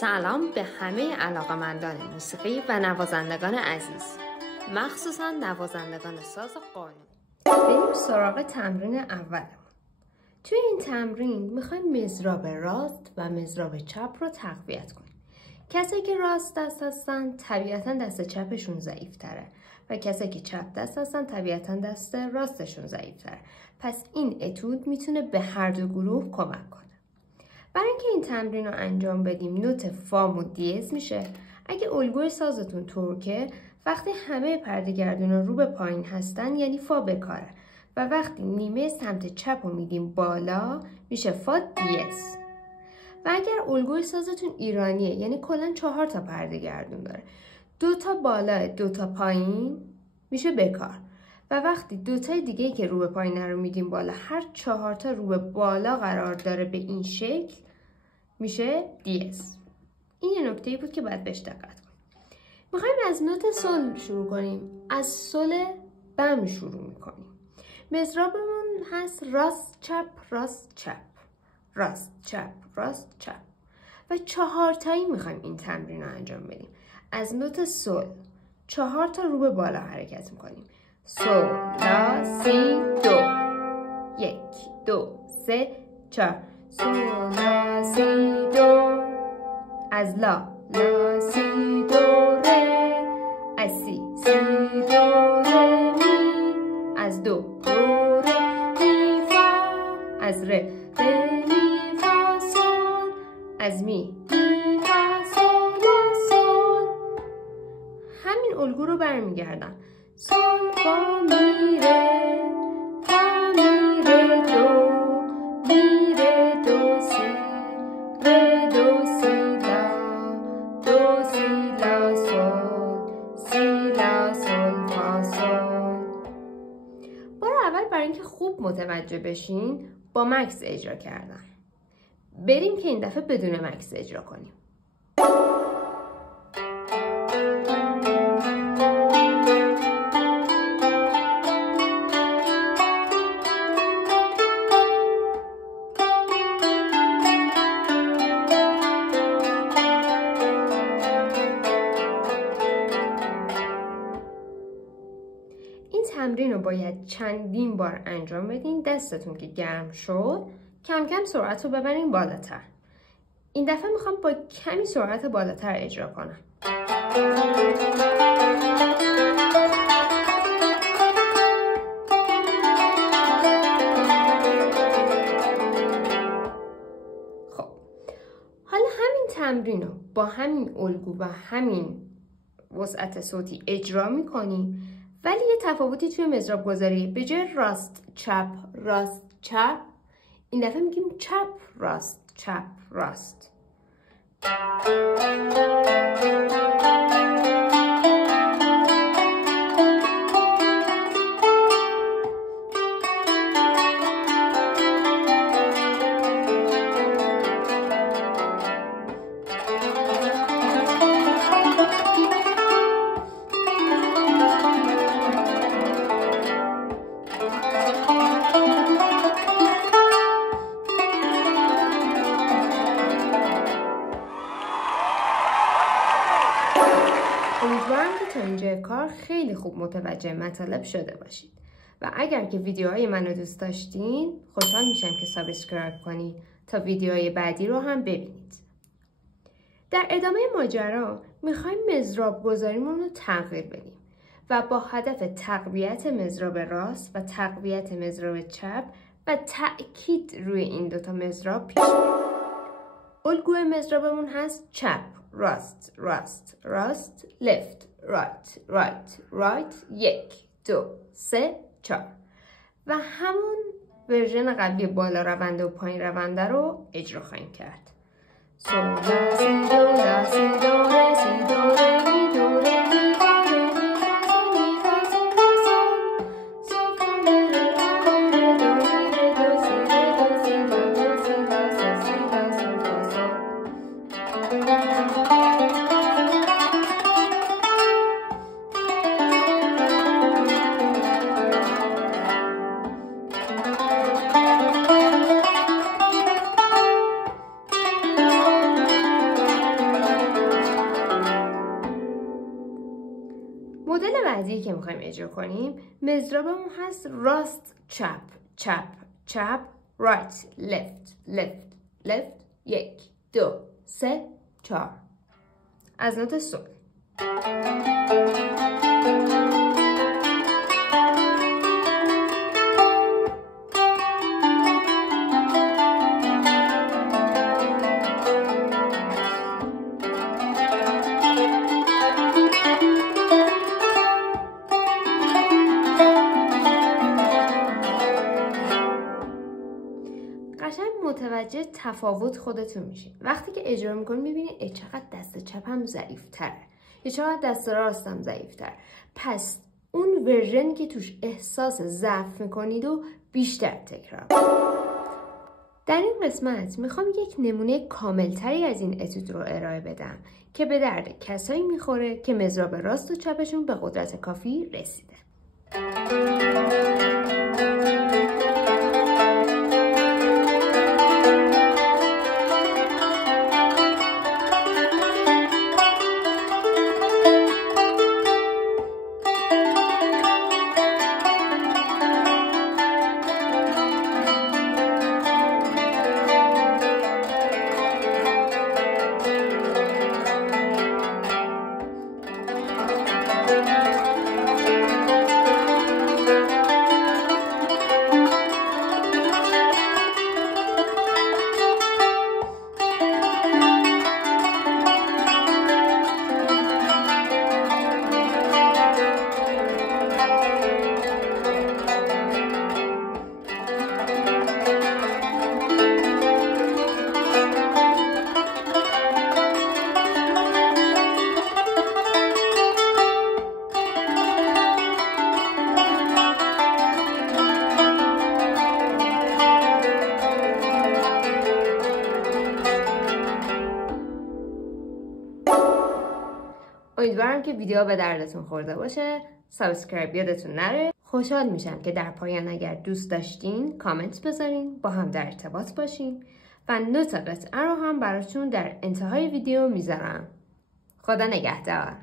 سلام به همه علاقه‌مندان موسیقی و نوازندگان عزیز، مخصوصا نوازندگان ساز قانون. بریم سراغ تمرین اولمون. توی این تمرین میخوایم مضراب راست و مضراب چپ رو تقویت کنیم. کسایی که راست دست هستن طبیعتا دست چپشون ضعیف‌تره و کسایی که چپ دست هستن طبیعتا دست راستشون ضعیف‌تره. پس این اتود میتونه به هر دو گروه کمک کنه. برای اینکه این تمرین رو انجام بدیم نوت فا و دیز میشه. اگه الگوی سازتون ترکه، وقتی همه پرده‌گردونا رو به پایین هستن یعنی فا بکاره و وقتی نیمه سمت چپ رو میدیم بالا میشه فا دیز. و اگر الگوی سازتون ایرانیه یعنی کلا 4 تا پرده‌گردون داره، 2 تا بالا 2 تا پایین میشه بکار و وقتی 2 تای دیگه که رو به پایین رو میدیم بالا، هر 4 تا رو به بالا قرار داره به این شکل میشه دیز. این یه نکته‌ای بود که باید بهش دقت کنیم. میخوایم از نوت سل شروع کنیم. از سل بم شروع میکنیم. مضرابمون هست راست چپ راست چپ راست چپ راست چپ و 4 تایی میخوایم این تمرین رو انجام بدیم. از نوت سل 4 تا رو به بالا حرکت میکنیم. سل لا سی دو، 1 2 3 4. سل لا سی دو. از لا لا سی دو ره. از سی دو ره می. از دو ره می فا. از ره می فا سل. از می فا سل لا سل. همین الگو رو برمیگردم. سل فا می ره. فا می ره دو. می ره دو سی. ره دو سی لا. دو سی لا سل. سی لا سل فا سل. بار اول برای اینکه خوب متوجه بشین با مکس اجرا کردم. بریم که این دفعه بدون مکس اجرا کنیم. تمرین رو باید چندین بار انجام بدین. دستتون که گرم شد کم کم سرعت رو ببرین بالاتر. این دفعه میخوام با کمی سرعت بالاتر اجرا کنم. خب حالا همین تمرین رو با همین الگو و همین وسعت صوتی اجرا میکنیم، ولی یه تفاوتی توی مضراب گذاری. به جای راست چپ راست چپ این دفعه میگیم چپ راست چپ راست. امیدوارم که تا اینجای کار خیلی خوب متوجه مطالب شده باشید و اگر که ویدیوهای منو دوست داشتین خوشحال میشم که سابسکرایب کنید تا ویدیوهای بعدی رو هم ببینید. در ادامه ماجرا میخوایم مضراب گذاریمون رو تغییر بدیم و با هدف تقویت مضراب راست و تقویت مضراب چپ و تأکید روی این دوتا مضراب پیش بریم. الگوی مضرابمون هست چپ راست راست راست لفت رایت رایت رایت 1 2 3 4 و همون ورژن قبلی بالا رونده و پایین رونده رو اجرا خواهیم کرد. سو لا سی دو لا سی دو ره سی دو ره می دو ره می فا ره می فا سی می فا سی فا سل. سو فا می ره فا می ره دو می ره دو سی ره دو سی لا دو سی لا سل سی لا سل فا سل. میخوایم اجرا کنیم مضرابمون هست راست چپ چپ چپ right left left left 1 2 3 4 از نوت سول. قشنگ متوجه تفاوت خودتون میشین. وقتی که اجرا میکنید میبینید چقدر دست چپم ضعیف‌تره یا چقدر دست راستم ضعیف‌تر. پس اون ورژنی که توش احساس ضعف میکنید و بیشتر تکرار. در این قسمت میخوام یک نمونه کاملتری از این اتود رو ارائه بدم که به درد کسایی میخوره که مضراب راست و چپشون به قدرت کافی رسیده. امیدوارم که ویدیو به دردتون خورده باشه. سابسکرایب یادتون نره. خوشحال میشم که در پایان اگر دوست داشتین کامنت بذارین، با هم در ارتباط باشین و نوت قطعه رو هم براتون در انتهای ویدیو میذارم. خدا نگهدار.